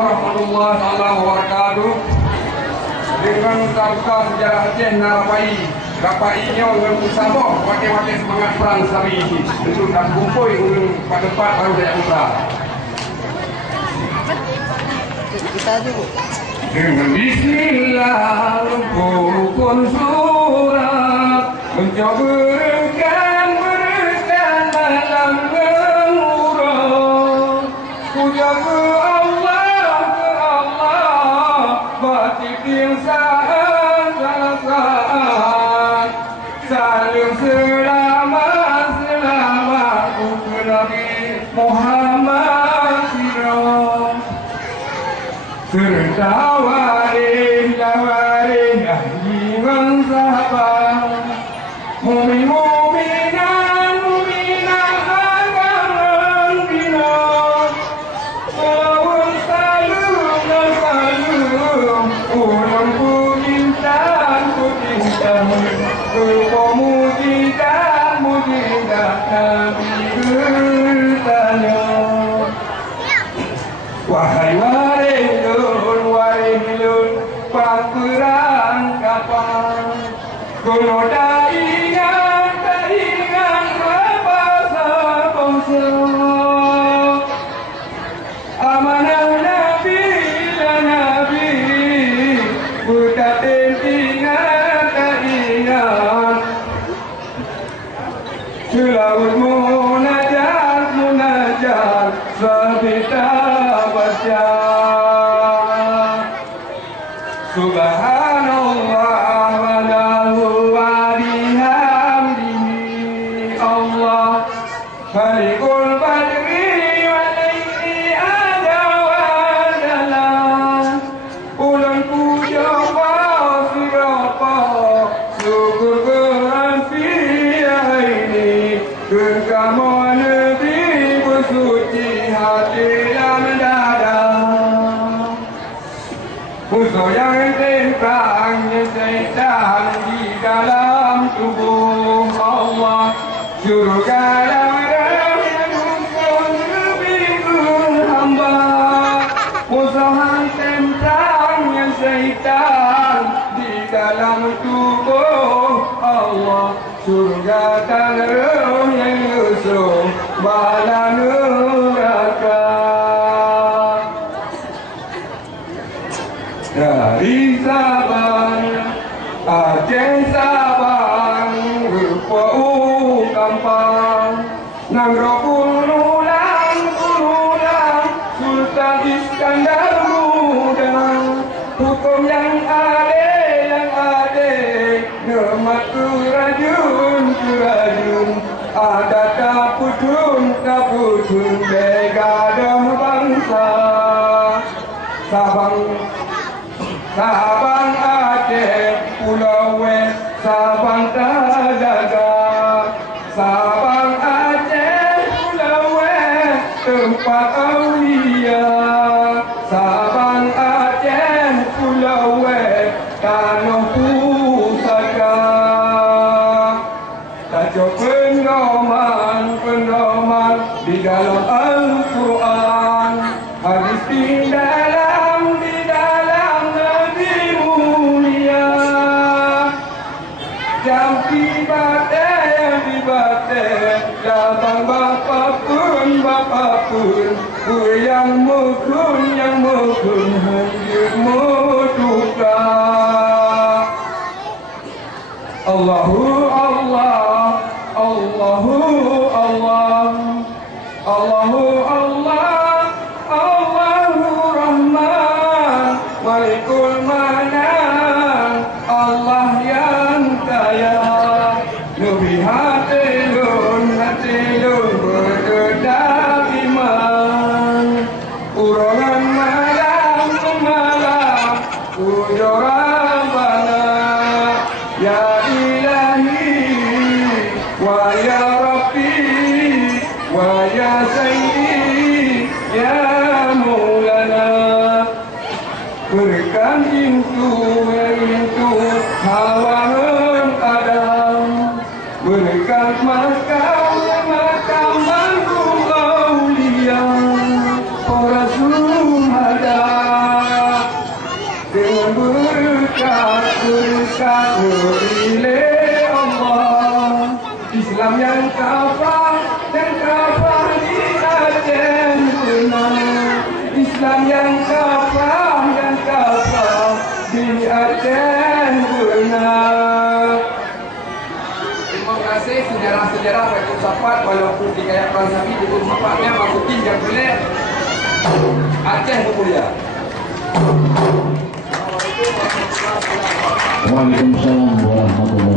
warahmatullahi wabarakatuh. Dengan tangka sejarah Aceh Narapai, rapainya dengan musabah pakai semangat perang sari untuk nak kumpul pada tempat baru saya usah. Kita aja Bu. Dengan bismillah rukun surat mencobakan malam ngeluran puja ke Allah batin saat saling selamat untuk Nabi Muhammad Sirah serta waris ahli sahabat mu'minan akan bina salawat salam ulang pujian mujizat Nabi bertanya wahai warilun pakuran kapan kuno tak ingat bahasa bangsa amanah Nabi berkatin ingat selawat munajat sabita baca Subhanallah wa lahu wa bihamdihi Allah Khaliqul badri wa layli ada wa dalam ulang puja wasirapa syukur kerafiah ini kekamu Nabi bersuci hati dan dada musuh yang tentangnya syaitan di dalam tubuh Allah surga yang hukum lebih hamba musuh yang tentangnya syaitan di dalam tubuh Allah surga tanah yang musuh bala neraka dari Sabang Aceh Sabang berpau kampang nangro pululan Sultan Iskandar muda hukum yang ada nemat kurajun ada kaputun begadah bangsa Sabang Aceh Pulau West Sabang terjaga Sabang Aceh Pulau West tempat aulia Sabang Aceh Pulau West tanah pusaka tajuk pendoman di dalam Al-Quran hadis di dalam Nabi mulia jam di batin datang bapa pun yang mukun hidupmu duka Allahu Allah Allahu Allah Allahu Allah Allahu Rahman Malikul Manan Allah yang kaya lebih hati lun berkedap iman urangan malam ujoran bana ya ilahi wa ya rabbi wa ya sayyidi ya maulana berikan itu hawa adam berikan makam aulia para suhada berkatmu milik Allah. Islam yang kafah di Aceh benar. Islam yang kafah di Aceh benar. Terima kasih sejarah-sejarah Pak Sapat, walaupun di kayak Perang Sabi itu Sapatnya masukin yang boleh Aceh Mulia. Waalaikumsalam warahmatullahi wabarakatuh.